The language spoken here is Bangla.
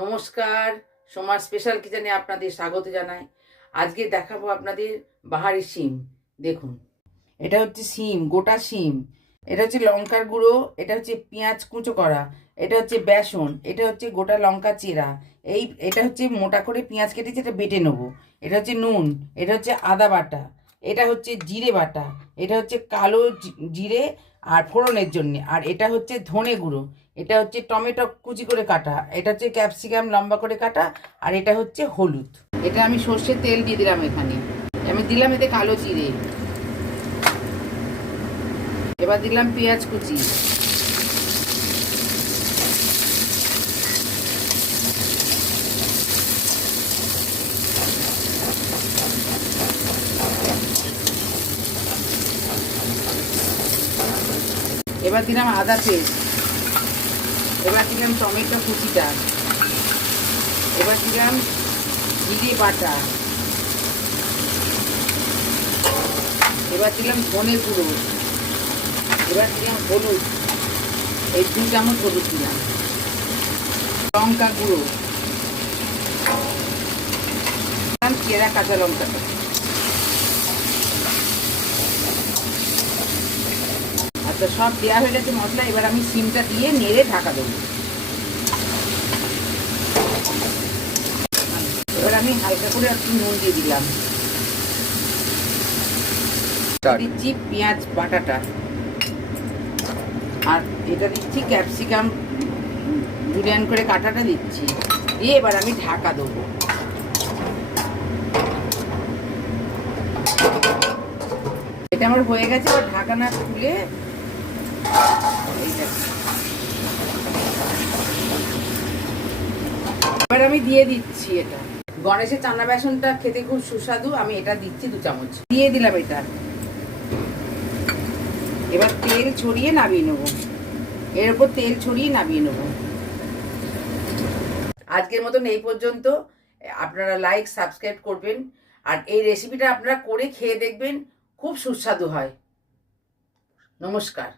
নমস্কার, সোমার স্পেশাল কিচেনে আপনাদের স্বাগত জানাই। আজকে দেখাবো আপনাদের বাহারি শিম। দেখুন, এটা হচ্ছে শিম, গোটা শিম। এটা হচ্ছে লঙ্কার গুঁড়ো, এটা হচ্ছে পেঁয়াজ কুচো করা, এটা হচ্ছে বেসন, এটা হচ্ছে গোটা লঙ্কা চিরা, এটা হচ্ছে মোটা করে পেঁয়াজ কেটেছে, এটা বেটে নেবো। এটা হচ্ছে নুন, এটা হচ্ছে আদা বাটা, এটা হচ্ছে জিরে বাটা, এটা হচ্ছে কালো জিরে আর ফোড়নের জন্যে, আর এটা হচ্ছে ধনে গুঁড়ো, এটা হচ্ছে টমেটো কুচি করে কাটা, এটা হচ্ছে ক্যাপসিকাম লম্বা করে কাটা, আর এটা হচ্ছে হলুদ। এটা আমি সর্ষের তেল দিয়ে দিলাম এখানে। আমি দিলাম এতে কালো জিরে, এবার দিলাম পেঁয়াজ কুচি, এবার দিলাম আদা পেস্ট, এবার দিলাম টমেটো কুচিটা, এবার দিলাম জিরে বাটা, এবার দিলাম ধনে গুঁড়ো, এবার দিলাম হলুদ, এই 2 চামচ হলুদ দিলাম, লঙ্কা গুঁড়ো, চেরা কাঁচা লঙ্কাটা। আচ্ছা, সব দেওয়া হয়ে গেছে মশলা। এবার আমি শিমটা দিয়ে নেড়ে ঢাকা দেবো। এবার আমি হালকা করে একটু নুন দিয়ে দিলাম, দিচ্ছি পেঁয়াজ বাটাটা, আর এটা দিচ্ছি ক্যাপসিকাম জুলিয়ান করে কাটাটা দিচ্ছি, দিয়ে এবার আমি ঢাকা দেবো। এটা আমার হয়ে গেছে। এবার ঢাকানা খুলে এবার আমি দিয়ে দিচ্ছি এটা। গণেশের চানা বেসনটা খেতে খুব সুস্বাদু, আমি এটা দিচ্ছি 2 চামচ দিয়ে দিলাম এটা। এবার তেল ছড়িয়ে নামিয়ে নেবো, এর উপর তেল ছড়িয়ে নামিয়ে নেবো। আজকের মতন এই পর্যন্ত। আপনারা লাইক সাবস্ক্রাইব করবেন, আর এই রেসিপিটা আপনারা করে খেয়ে দেখবেন, খুব সুস্বাদু হয়। নমস্কার।